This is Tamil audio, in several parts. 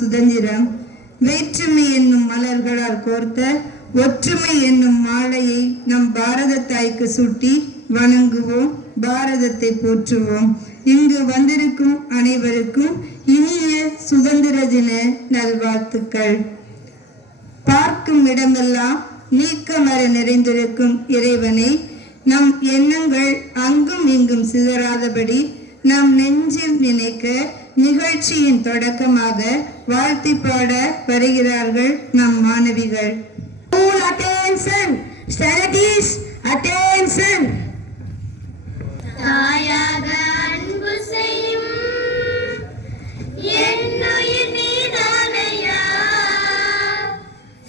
சுதந்திரம். வேற்றுமை என்னும் மலர்களால் கோர்த்த ஒற்றுமை என்னும் மாலையை நம் பாரத தாய்க்கு சூட்டி வணங்குவோம், பாரதத்தை போற்றுவோம். இங்கு வந்திருக்கும் அனைவருக்கும் இனிய சுதந்திர தின நல்வாழ்த்துக்கள். பார்க்கும் இடமெல்லாம் நீக்கமர நிறைந்திருக்கும் இறைவனை நம் எண்ணங்கள் அங்கும் இங்கும் சிதறாதபடி நம் நெஞ்சில் நினைக்க நிகழ்ச்சியின் தொடக்கமாக வாழ்த்தி பாட வருகிறார்கள் நம் மாணவிகள். Attention, studies, attention. தாயாக அன்பு செய்யும் என்னுயிர் நீதானையா,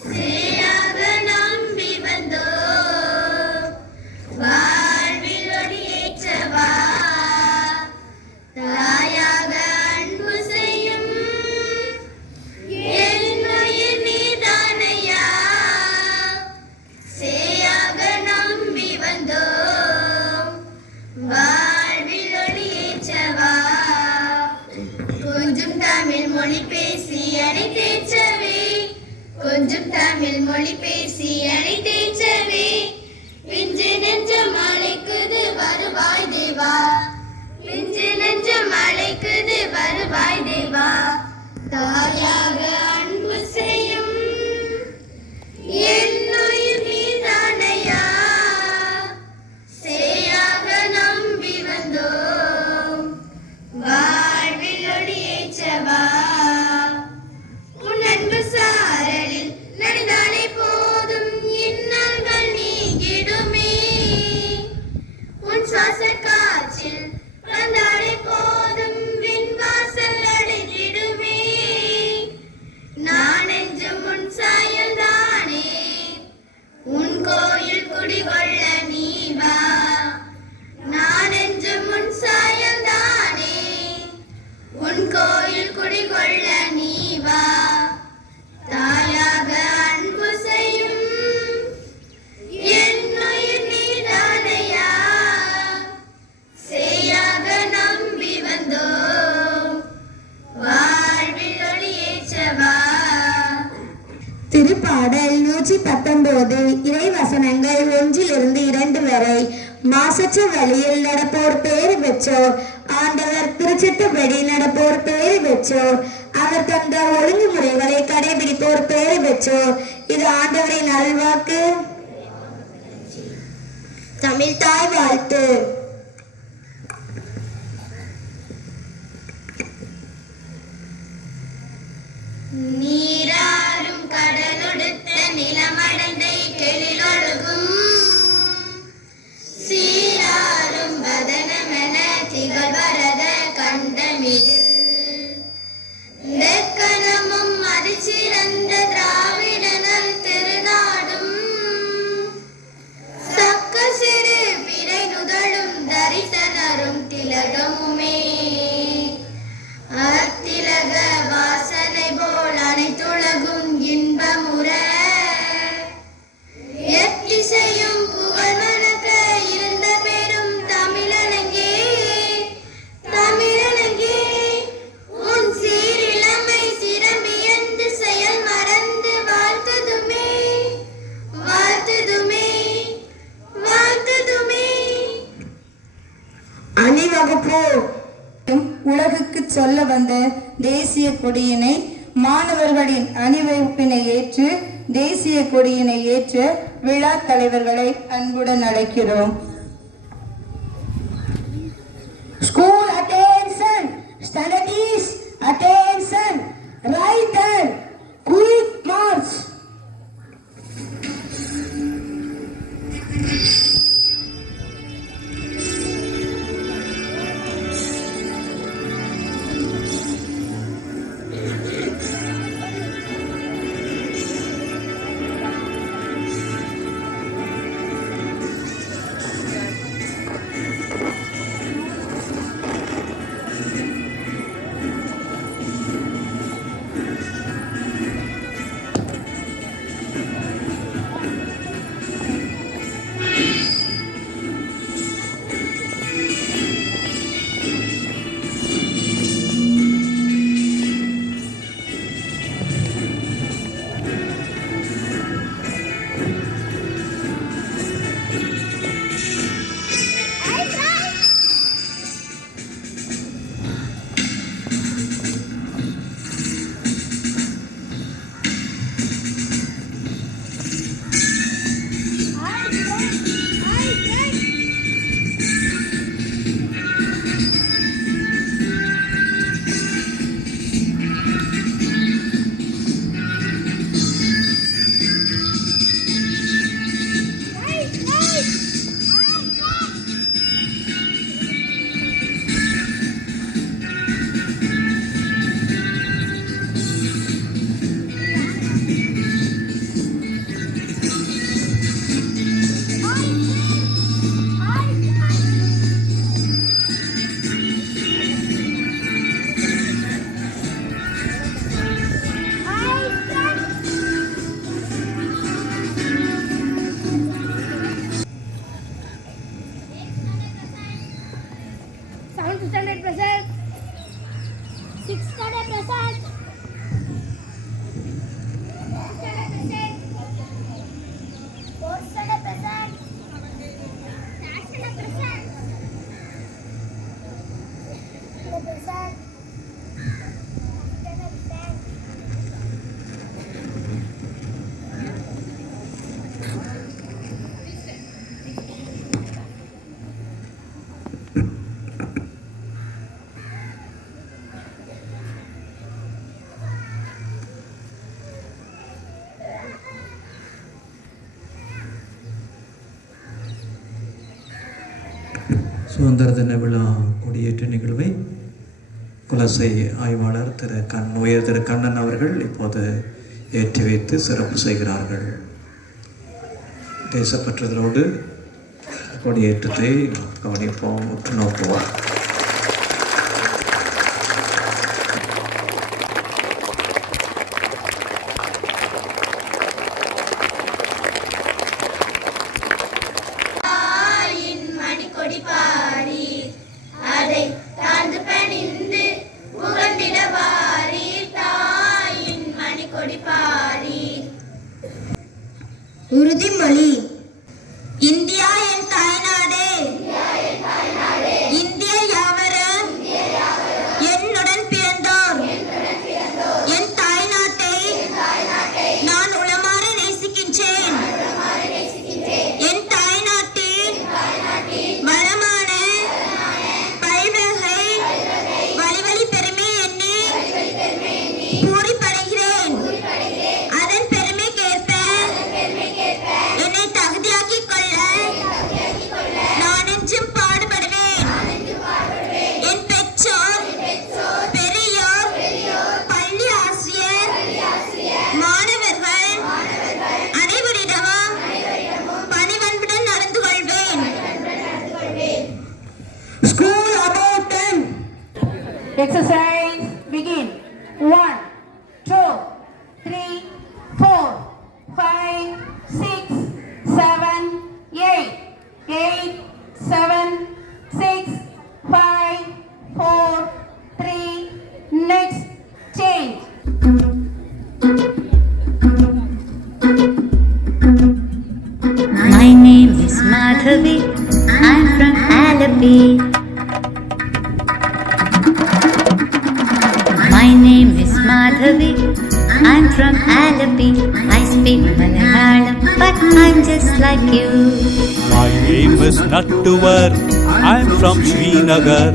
சேயாக நம்பி வந்தோ வாழ்வில் ஒளியேற்றவா. தாயாக அன்பு செய்யும் என்னுயிர் நீதானையா, சேயாக நம்பி வந்தோ வாழ்வில் ஒளியேற்றவா. கொஞ்சம் தமிழ் மொழி பேசி அனைத்தேற்றவே, கொஞ்சம் தமிழ் மொழி பேசி அனைத்தேற்றவே. பிஞ்சு நெஞ்சம் அழைக்குது வருவாய் தேவா, பிஞ்சு நெஞ்சம் அழைக்குது வருவாய் தேவா. தாயாக அன்பு செய்யும் என்னுயிர் நீதானையா, சேயாக நம்பி வந்தோம் வாழ்வில் ஒளியேற்றவா. உன் அன்பு சாரலில் நனைந்தாலே போதும் இன்னல்கள் நீங்கிடுமே, உன் சுவாச காற்றில் பறந்தாலே போதும் விண்வாசல் அடைந்திடுமே. நான் என்றும் உன் சாயல்தானே, உன் கோயில் குடிகொள்ள நீ வா. நான் என்றும் உன் சாயல்தானே, உன் கோயில் குடிகொள்ள நீ வா. தாயாக அன்பு செய்யும் என்னுயிர் நீதானையா, சேயாக நம்பி வந்தோம் வாழ்வில் ஒளியேற்றவா. திருப்பாடல் 119 இறைவசனங்கள் 1-2 வரை. மாசற்ற வழியில் நடப்போர் பேறு பெற்றோர், ஆண்டவர் திருச்சிட்டபடி நடப்போர் பேறு பெற்றோர், அவர் தந்த ஒழுங்குமுறைகளை கடைபிடிப்போர் பேறு பெற்றோர். இது ஆண்டவரின் நல்வாக்கு. தமிழ் தாய் வாழ்த்து. நீராறும் கடலொடுத்த நிலமடந்தை கெளிலொழுகும், சீராறும் வதனமென திகழ்வரத கண்டமிதில். வெக்கணமும் அதிசிறந்த திராவிடனல் திருநாடும், சக்க சிறு பிறை நுதலும் தரிசனரும் திலகமுமே. அத்திலக வாசனை போல் அனைத்துலகும் இன்பமுற, எத்திசையும் புகழ் மணக்க இருந்த பெரும் தமிழனங்கே. தமிழனங்கே உன் சீரிழமை சிரமியந்து செயல் மறந்து வாழ்த்துதுமே, வாழ்த்துதுமே, வாழ்த்துதுமே. அணிவகுப்பு உலகுக்கு சொல்ல வந்த தேசிய கொடியினை மாணவர்களின் அணிவகுப்பினை ஏற்று தேசிய கொடியினை ஏற்ற விழா தலைவர்களை அன்புடன் அழைக்கிறோம். School attention, studies attention, right hand, quick march. Sixth standard present. Fourth standard present. Third standard present. Present. சுதந்திர தின விழா கொடியேற்ற நிகழ்வை குலசை ஆய்வாளர் திரு கண்ணன் அவர்கள் இப்போது ஏற்றி வைத்து சிறப்பு செய்கிறார்கள். தேசப்பற்றுதலோடு கொடியேற்றத்தை கவனிப்போம், உற்று நோக்குவோம். உறுதிமொழி. இந்தியா என் தாய்நாடு. இந்தியர் யாவரும் என்னுடன் பிறந்தோர். என் தாய்நாட்டை நான் உளமாற நேசிக்கின்றேன். என் தாய்நாட்டின் வளமான பல்வகை வழிவழி பெருமை எண்ணி பூரிப்படைகிறேன். அதன் பெருமைக்கேற்ப என்னை தகுதியாக்கிக் கொள்ள நான் என்றும் பாடுபடுவேன். என் பெற்றோர், பெரியோர், பள்ளி ஆசிரியர், மாணவர்கள் அனைவரிடமும் பணிவன்புடன் நடந்து கொள்வேன். School about 10. Exercise begin. 1, 2, 3, 4, 5, 6, 7, 8. 8, 7, 6, 5, 4, 3. Next, change. My name is Madhavi. I'm from Alapi. My name is Madhavi. I'm from Alapi. I speak Malayalam, but I'm just like you. My name is Nattuvar. I'm from Srinagar.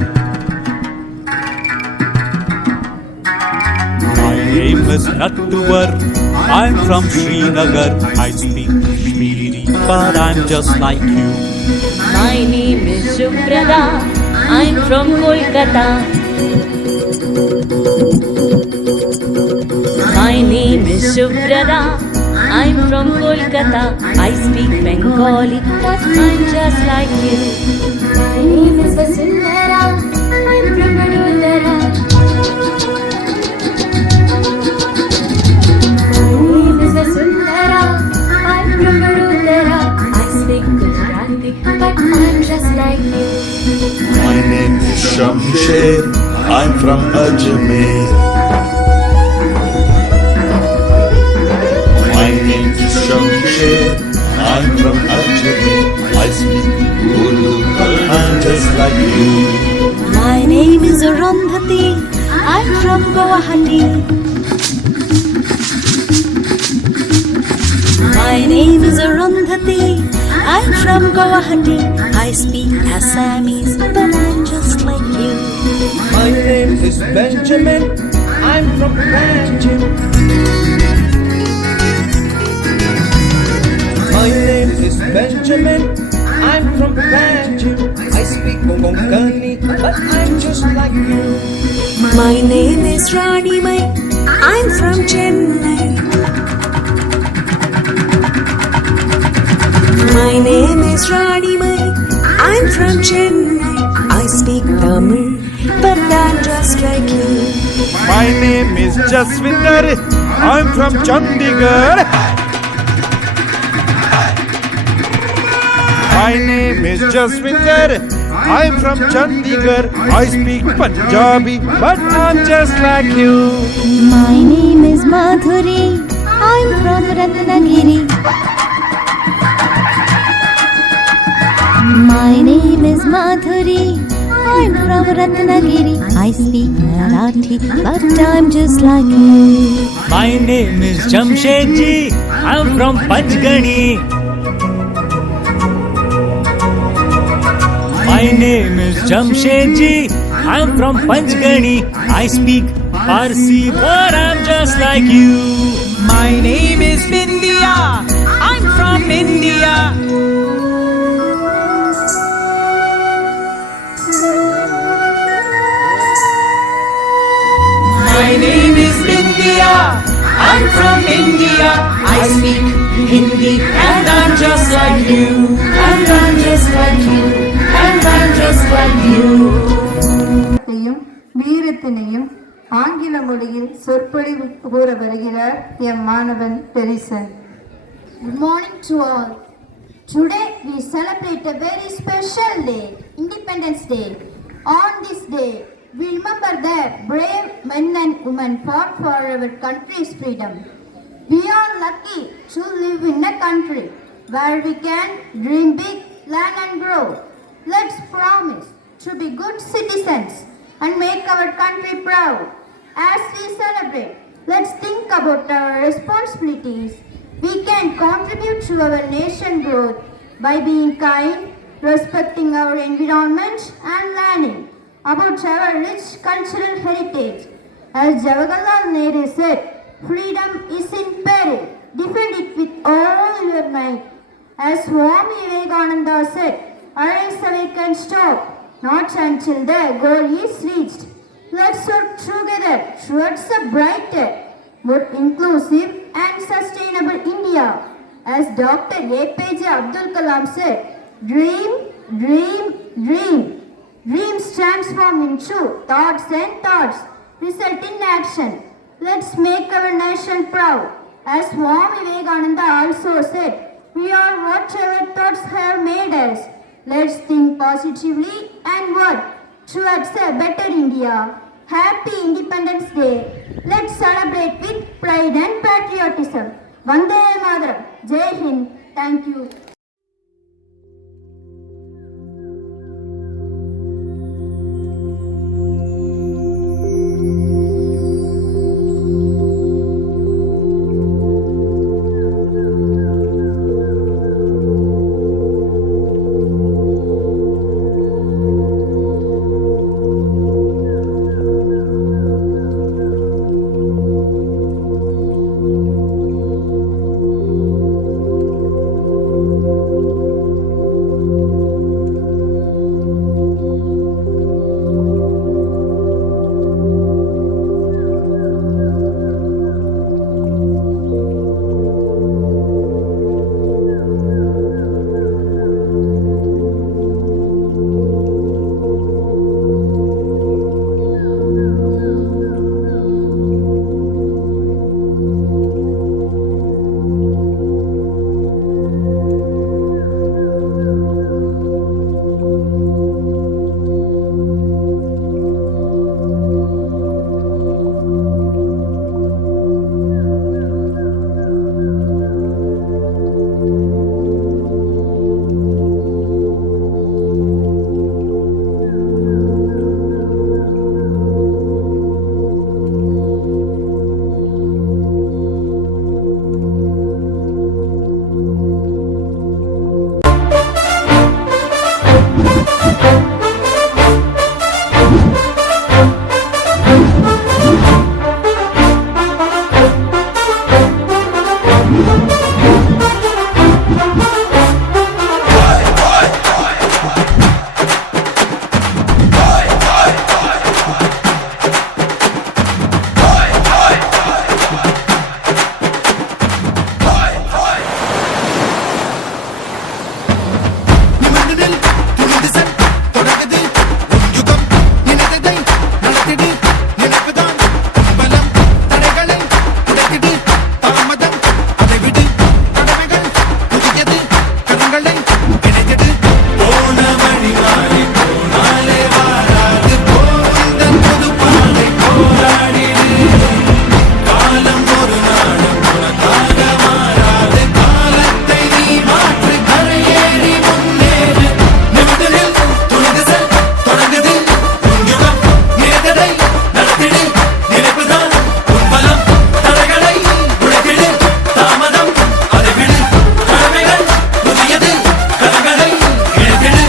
My name is Nattuvar. I'm from Srinagar. I speak Kashmiri, but I'm just like you. My name is Shubhrata. I'm from Kolkata. My name is Shubhrata. I'm from Kolkata. I speak Bengali, but I'm just like you. My name is Vasundhara. I'm from Vadodara. My name is Vasundhara. I'm from Vadodara. I speak Gujarati, but I'm just like you. My name is Shamsher. I'm from Ajmer. My name is Shamsher. I'm from Ajmer. I speak Urdu. I'm just like you. My name is Arundhati. I'm from Guwahati. My name is Arundhati. I'm from Guwahati. I speak Assamese, but I'm just like you. My name is Benjamin. I'm from Panjim. My name is Benjamin. I'm from Panjim. I speak Konkani, but I'm just like you. My name is Rani Mai. I'm from Chennai. My name is Rani Mai. I'm from Chennai. I speak Tamil, but I'm just like you. My name is Jaswinder. I'm from Chandigarh. My name is Jaswinder. I'm from Chandigarh. I speak Punjabi, but I'm just like you. My name is Madhuri. I'm from Ratnagiri. My name is Madhuri. I'm from Ratnagiri. I speak Marathi, but I'm just like you. My name is Jamshedji. I'm from Panchgani. My name is Jamshedji. I'm from Panchgani. I speak Parsi, but I'm just like you. My name is Vindhya. I'm from India. My name is Vindhya. I'm from India. I speak Hindi and I'm just like you. And I'm just like you. And I'm just like you. வீரத்தினையும் ஆங்கில மொழியில் சொற்பொழிவு கூற வருகிறார் எம் மாணவன் பெரிசன். Good morning to all. Today we celebrate a very special day, Independence Day. On this day, we remember the brave men and women fought for our country's freedom. We are lucky to live in a country where we can dream big, learn and grow. Let's promise to be good citizens and make our country proud. As we celebrate, let's think about our responsibilities. We can contribute to our nation growth by being kind, respecting our environment and learning about our rich cultural heritage. As Jawaharlal Nehru said, freedom is in peril. Defend it with all your might. As Swami Vivekananda said, arise, awake and stop, not until the goal is reached. Let's work together towards a brighter, more inclusive and sustainable India. As Dr. APJ Abdul Kalam said, dream, dream, dream. Dreams transform into thoughts and thoughts result in action. Let's make our nation proud. As Swami Vivekananda also said, we are what our thoughts have made us. Let's think positively and work towards a better India. Happy Independence Day. Let's celebrate with pride and patriotism. Vande Mataram. Jai Hind. Thank you. நினைத்திடு நினைப்புதான் உன்பலம் தடைகளை உழைத்திடு தாமதம் அதை விடு கடமைகள் புதியது கரங்களை இணைத்திடு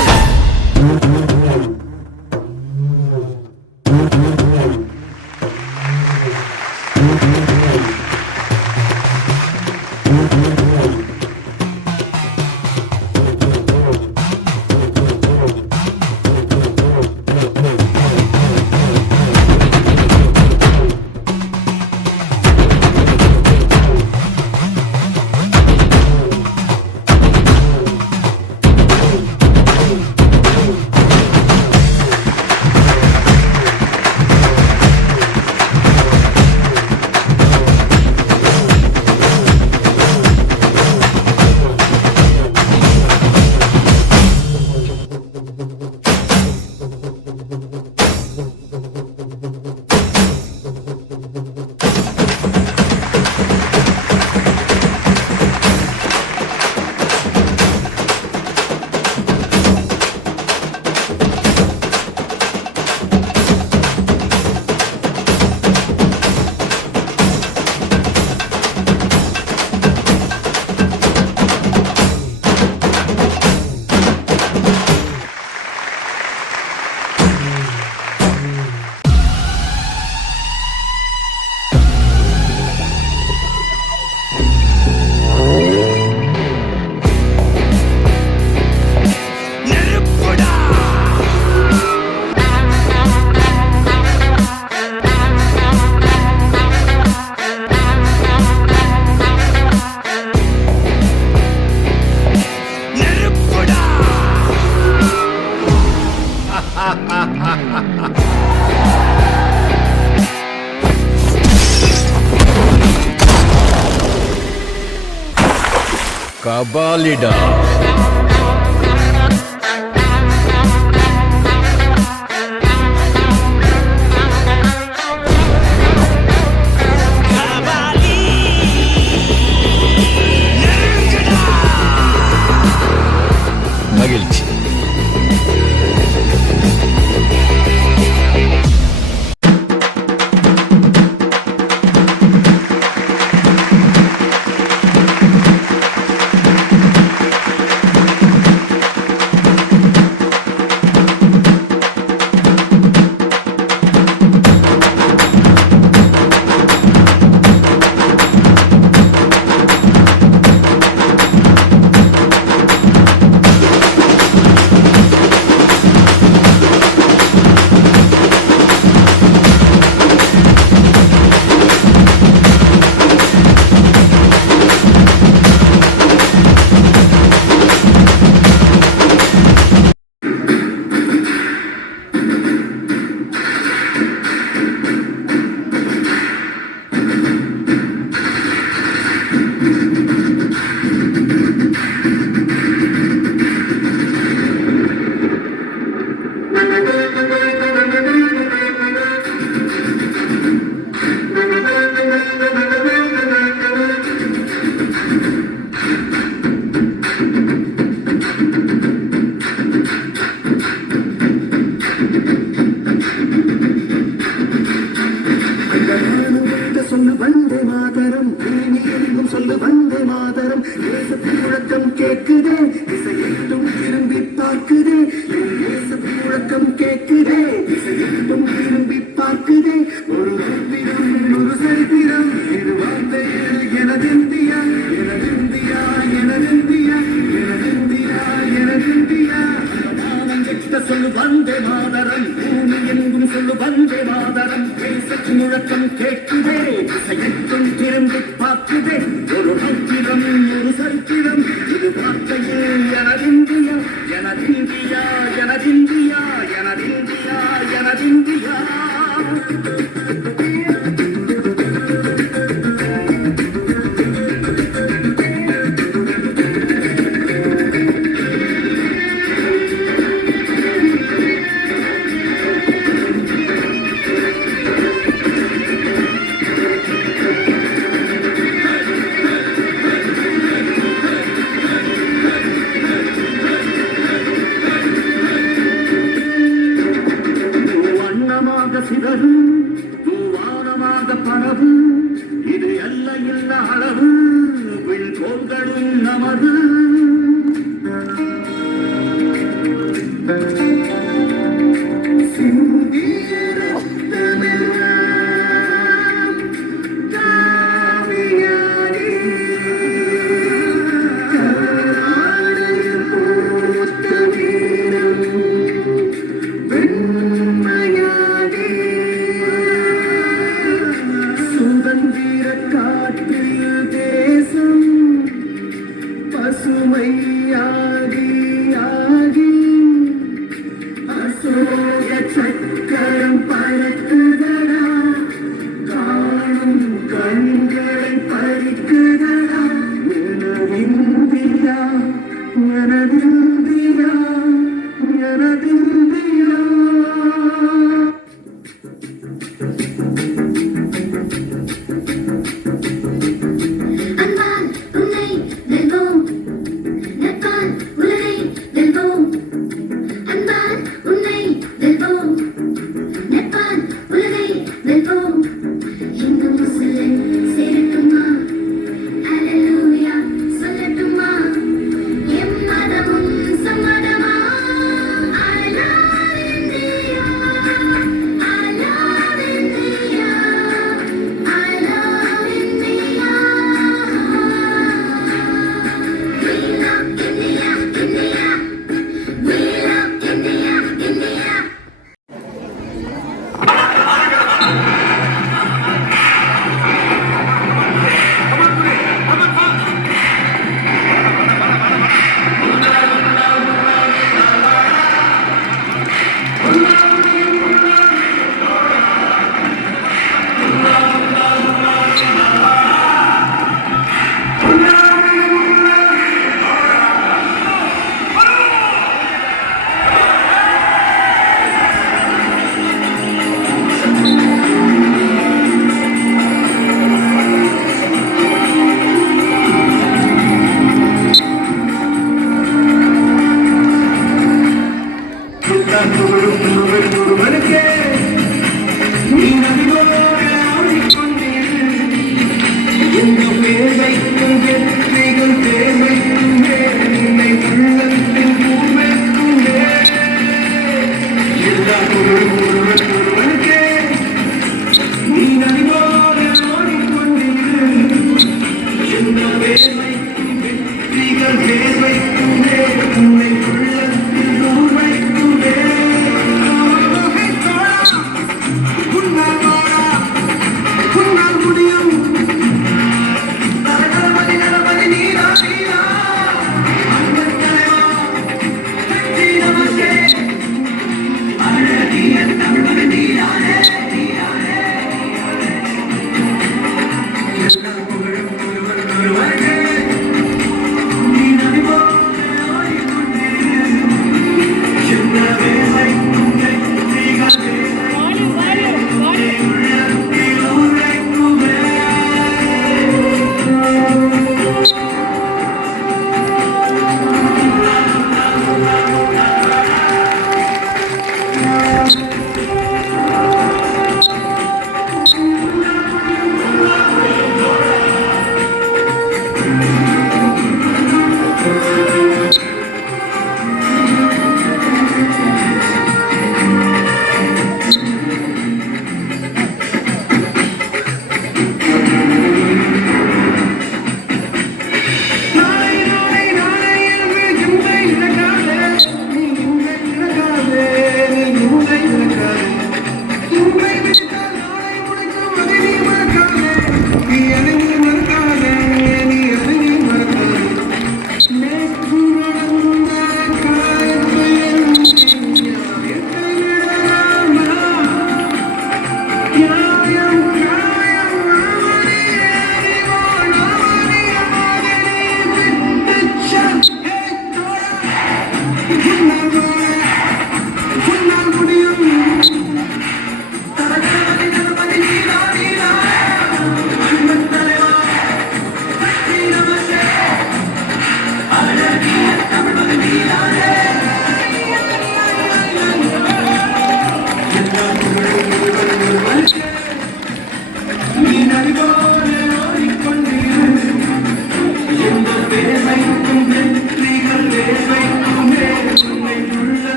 கபாலிடா மகிழ்ச்சி.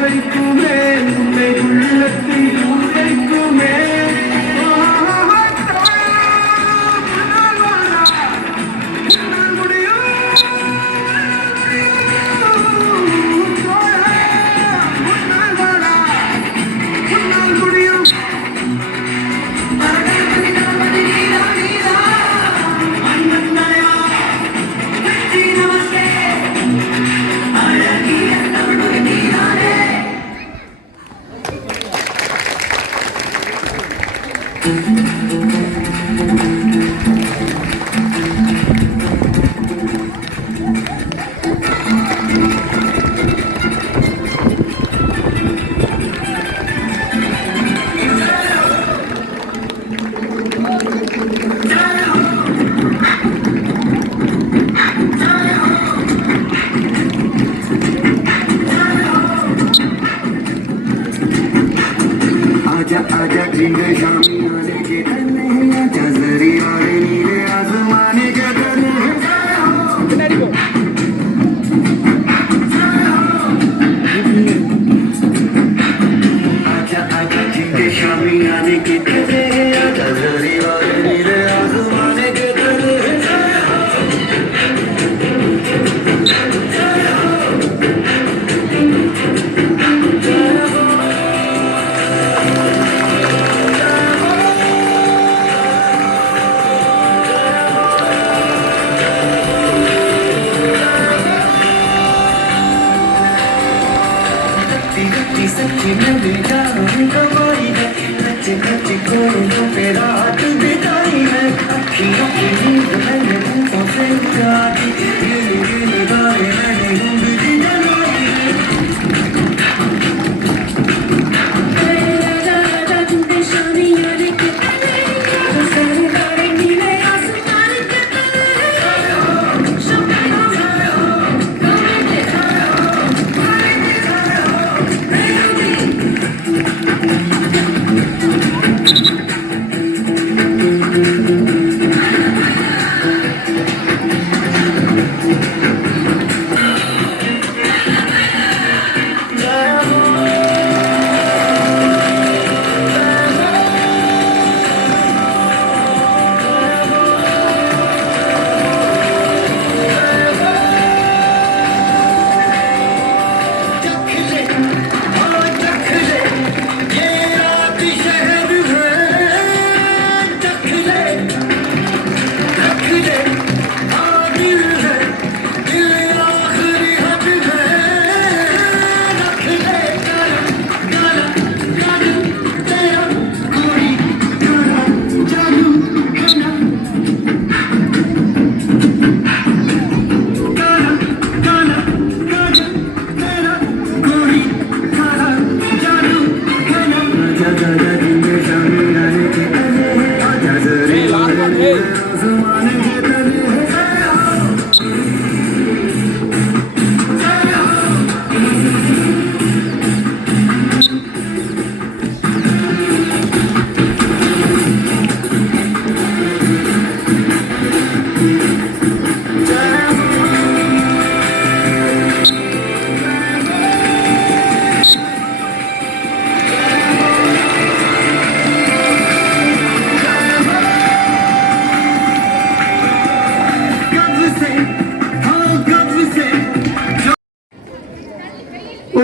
வைக்குமே உன்னை உள்ளத்தில் வைக்குமே आजा आजा जिंग शामी आने के तने आजा जरी आने नीले आसमाने के तने आजा आजा जिंग शामी आने के तने आजा जरी आने नीले आसमाने के तने सच्ची मेरे जान कमाई है कच्चे कच्चे कोयलों पे रात बिताई है अखियों की नींद मैंने मुंहों से जाती धीरे धीरे गाए मैंने जिंदगी जलाई है राजा राजा झूठे शानी यानी के सारे गाने नीले आसमान के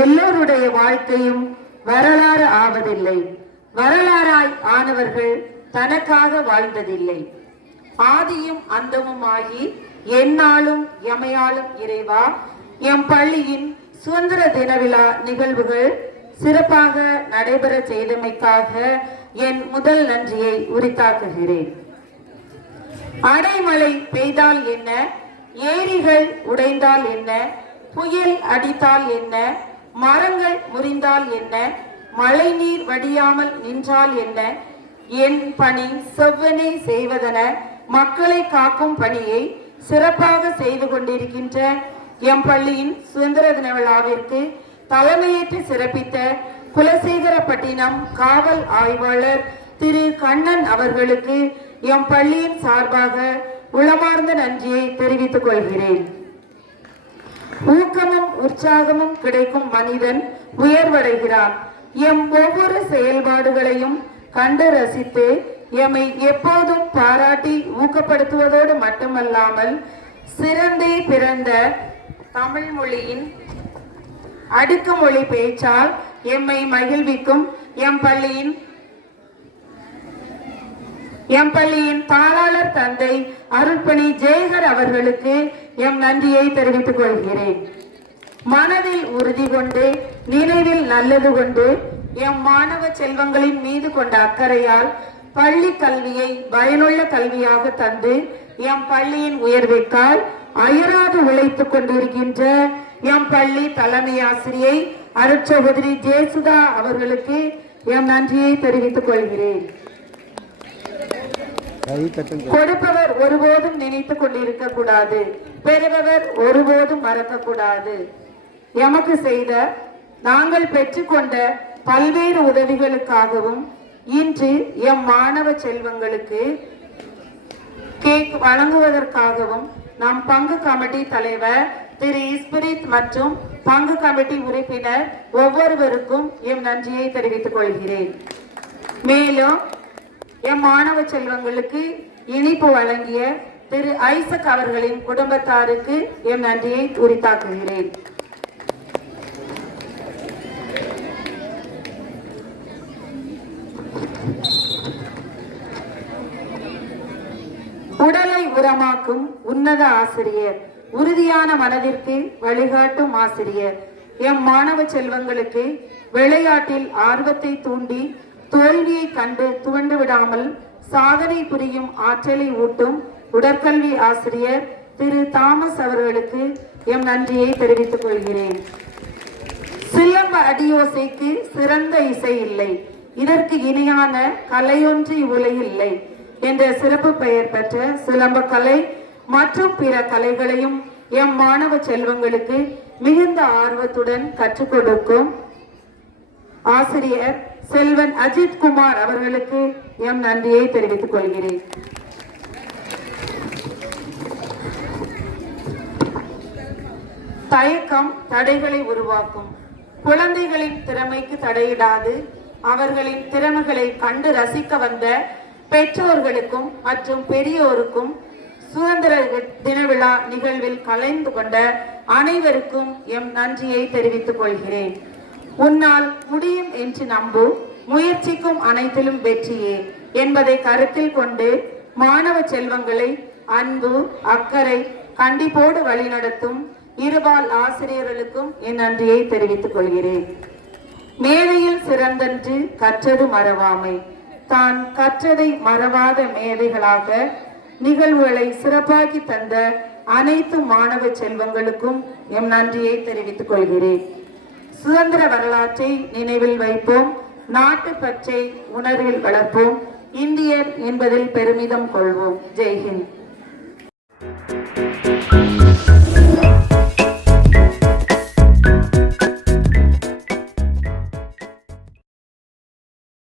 எல்லோருடைய வாழ்க்கையும் வரலாறு ஆவதில்லை. வரலாறாய் ஆனவர்கள் தனக்காக வாழ்ந்ததில்லை. ஆதியும் அந்தமுமாகி எந்நாளும் எமையாளும் இறைவா, எம் பள்ளியின் சுதந்திர தின விழா நிகழ்வுகள் சிறப்பாக நடைபெற செய்தமைக்காக என் முதல் நன்றியை உரித்தாக்குகிறேன். அடைமழை பெய்தால் என்ன, ஏரிகள் உடைந்தால் என்ன, புயல் அடித்தால் என்ன, மரங்கள் முறிந்தால் என்ன, மழை நீர் வடியாமல் நின்றால் என்ன, என் பணி செவ்வனே செய்வதென மக்களை காக்கும் பணியை சிறப்பாக செய்து கொண்டிருக்கின்ற எம் பள்ளியின் சுதந்திர தின விழாவிற்கு தலைமையேற்று சிறப்பித்த குலசேகரப்பட்டினம் காவல் ஆய்வாளர் திரு கண்ணன் அவர்களுக்கு எம் பள்ளியின் சார்பாக உளமார்ந்த நன்றியை தெரிவித்துக் கொள்கிறேன். ஊக்கமும் உற்சாகமும் கிடைக்கும் மனிதன் உயர்வடைகிறான். எம் ஒவ்வொரு செயல்பாடுகளையும் கண்டு ரசித்து எம்மை எப்போதும் பாராட்டி ஊக்கப்படுத்துவதோடு மட்டுமல்லாமல் சிறந்தே பிறந்த தமிழ் மொழியின் அடுக்குமொழி பேச்சால் எம்மை மகிழ்விக்கும் எம் பள்ளியின் தாளாளர் தந்தை அருள்பணி ஜெயகர் அவர்களுக்கு எம் நன்றியை தெரிவித்துக் கொள்கிறேன். மனதில் உறுதி கொண்டு நினைவில் நல்லது கொண்டு எம் மாணவ செல்வங்களின் மீது கொண்ட அக்கறையால் பள்ளி கல்வியை பயனுள்ள கல்வியாக தந்து எம் பள்ளியின் உயர்விற்கால் அயராது உழைத்துக் கொண்டிருக்கின்ற எம் பள்ளி தலைமை ஆசிரியை அருட்சகோதரி ஜெயசுதா அவர்களுக்கு எம் நன்றியை தெரிவித்துக் கொள்கிறேன். கொடுப்பவர் ஒருபோதும் நினைத்துக் கொண்டிருக்க கூடாது, பெறுபவர் ஒருபோதும் மறக்க கூடாது. எமக்கு செய்த நாங்கள் பெற்றுக்கொண்ட பல்வேறு உதவிகளுக்காகவும் இன்று எம் மாணவ செல்வங்களுக்கு கேக் வழங்குவதற்காகவும் நம் பங்கு கமிட்டி தலைவர் திரு இஸ்பிரித் மற்றும் பங்கு கமிட்டி உறுப்பினர் ஒவ்வொருவருக்கும் எம் நன்றியை தெரிவித்துக் கொள்கிறேன். மேலும் எம் மாணவ செல்வங்களுக்கு இனிப்பு வழங்கிய திரு ஐசக் அவர்களின் குடும்பத்தாருக்கு எம் நன்றியை உரித்தாக்குகிறேன். உடலை உரமாக்கும் உன்னத ஆசிரியர், உறுதியான மனதிற்கு வழிகாட்டும் ஆசிரியர், எம் மாணவ செல்வங்களுக்கு விளையாட்டில் ஆர்வத்தை தூண்டி தோல்வியை கண்டு துவண்டு விடாமல் சாதனை புரியும் ஆற்றலை ஊட்டும் உடற்கல்வி ஆசிரியர் திரு தாமஸ் அவர்களுக்கு எம் நன்றியை தெரிவித்துக் கொள்கிறேன். சிலம்ப அடியோசைக்கு சிறந்த இசை இல்லை, இதற்கு இணையான கலையொன்று இவ்வுலகில் இல்லை என்ற சிறப்பு பெயர் பெற்ற சிலம்ப கலை மற்றும் பிற கலைகளையும் எம் மாணவ செல்வங்களுக்கு மிகுந்த ஆர்வத்துடன் கற்றுக் கொடுக்கும் ஆசிரியர் செல்வன் அஜித் குமார் அவர்களுக்கு எம் நன்றியை தெரிவித்துக் கொள்கிறேன். தயக்கம் தடைகளை உருவாக்கும். குழந்தைகளின் திறமைக்கு தடையிடாது அவர்களின் திறமைகளை கண்டு ரசிக்க வந்த பெற்றோர்களுக்கும் மற்றும் பெரியோருக்கும் சுதந்திர தின விழா நிகழ்வில் கலந்து கொண்ட அனைவருக்கும் எம் நன்றியை தெரிவித்துக் கொள்கிறேன். உன்னால் முடியும் என்று நம்பு, முயற்சிக்கும் அனைத்திலும் வெற்றியே என்பதை கருத்தில் கொண்டு மாணவ செல்வங்களை அன்பு அக்கறை கண்டிப்போடு வழிநடத்தும் இருபால் ஆசிரியர்களுக்கும் என் நன்றியை தெரிவித்துக் கொள்கிறேன். மேதையில் சிறந்தன்று கற்றது மறவாமை, தான் கற்றதை மறவாத மேதைகளாக நிகழ்வுகளை சிறப்பாக்கி தந்த அனைத்து மாணவ செல்வங்களுக்கும் எம் நன்றியை தெரிவித்துக் கொள்கிறேன். சுதந்திர வரலாற்றை நினைவில் வைப்போம், நாட்டு பற்றை உணர்வில் வளர்ப்போம், இந்தியர் என்பதில் பெருமிதம் கொள்வோம். ஜெய்ஹிந்த்.